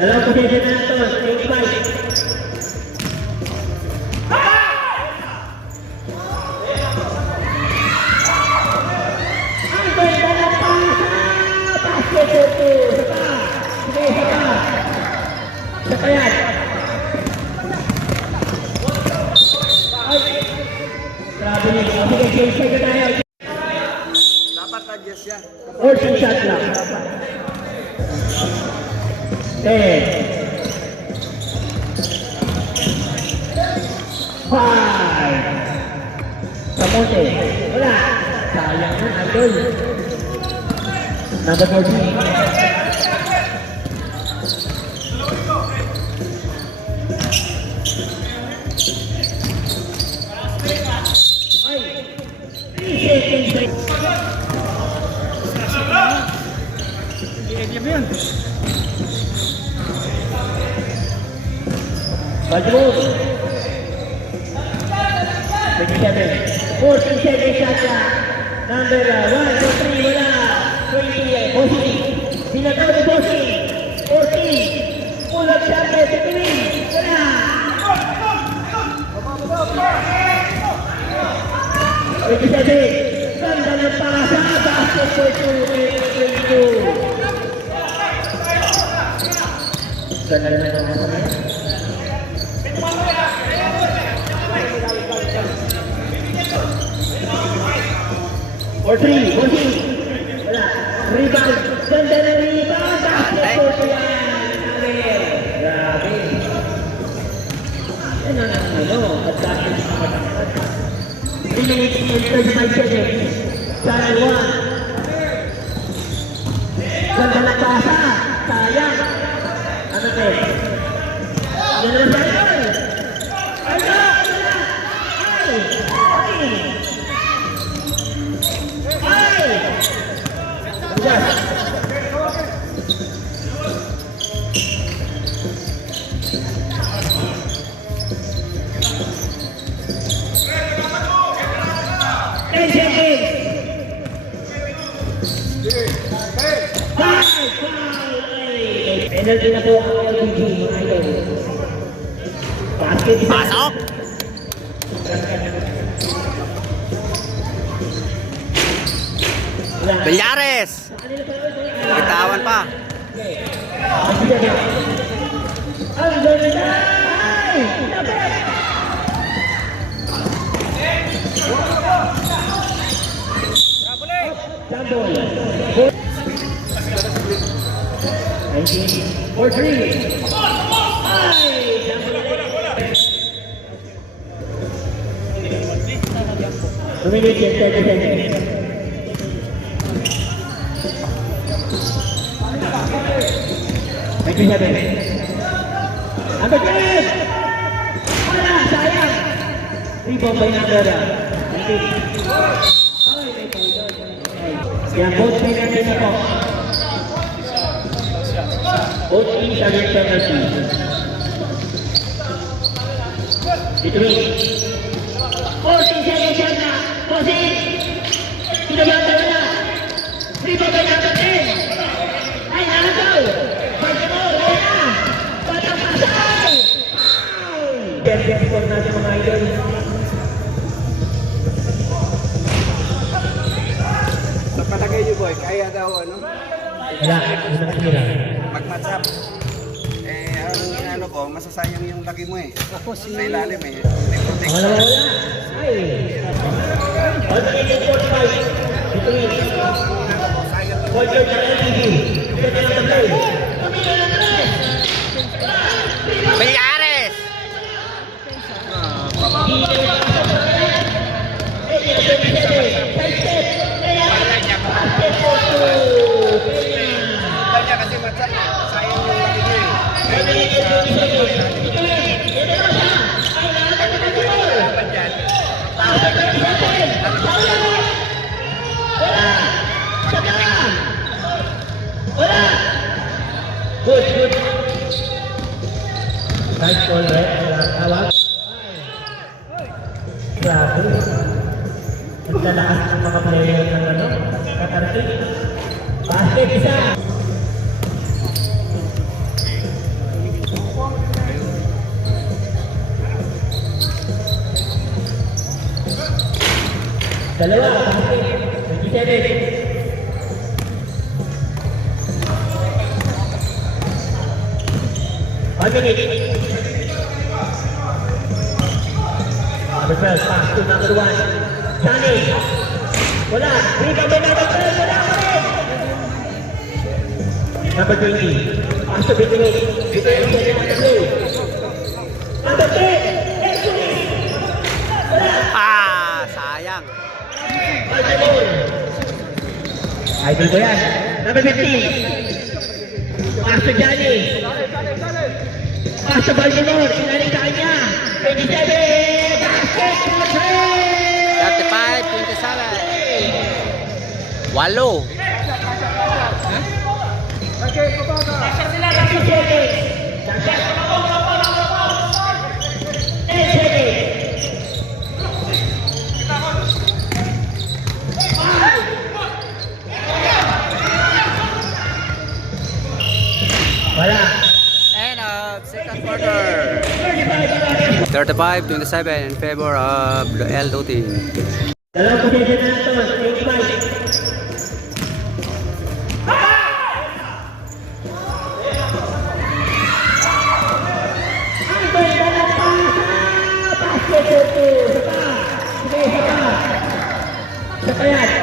Dalawang posisyon na ito, 8-5. Ang ganda ng pasa! Basket ito! Sige, sa kayat. Ay! Grabe niyo. Sige, sige tayo. Dapat adjust yan. Or two shot lang. 10 5 Kamote. Wala. Sayang na, idol. Number 14. Ay! 3 seconds. Majmud 27 14 seconds shot na number 1, 2, 3 wala 20 Bossy pinataw ni Bossy 14 pull up shot na 3 wala 27 ganda ng pasa basket for 2 ganda naman ang mga or 3, Bossy. Wala. Rebound. Ganda na rebound. Basket for yan. Grabe. Yan ang at dahil sa matakat. 3 minutes and 35 seconds. Sayang 1. Ganda na pasa. Sayang. Ano ito? Yan naman sayang. Ay! Penalty na po ang LBG, mga idol. Basket pasok! Villarez! Bitawan pa. Ang ganda! Ay! Jambol! 19 for 3. Ay! Minutes and 30 seconds. Thank you, Heaven. Ang bagay! Wala! Sayang! Rebound by Nandora. Yan, both penalty na po. Both teams are in penalty. Between 14 seconds yan na. Bossy! Sinabata na. Rebound by Nandora 10. Ay, nakasaw! Get for natin mga idol. Sa palagay niyo boy, kaya daw ano? Wala, unang tira. Mag-match up. Ang ano ko, masasayang yung laki mo eh. Sa ilalim eh. May protect. Wala. Ay! Alternative 45. Between. Walter na LTV. Ito na ang tablay. Villarez! Kanya kasi match up. Sayang yung laki mo Good. Nice ball, right? Tawag. Grabe. Ang lalakas ng mga player ng ano, Katartik. Basket isa. Dalawa, basket. 27. One minute. Number 12, pass to number 1. Johnny. Wala. Rebound by number 12. Wala pa rin. Number 20. Pass to 28. 27 number 2. Number 10. Exodus. Wala. Sayang. Idol ko yan. Number 15. Pass to Johnny. Pass to Baltimore. Inaling sa kanya. 27. Basket for 3. 35, 27. Walo. 10 seconds. Wala. And second quarter. 35-27 in favor of the L2 team. Dalawang possession na ito. 85. Ang ganda ng pasa! Basket for 2. Isa pa. Sige, isa pa. Isa pa yan.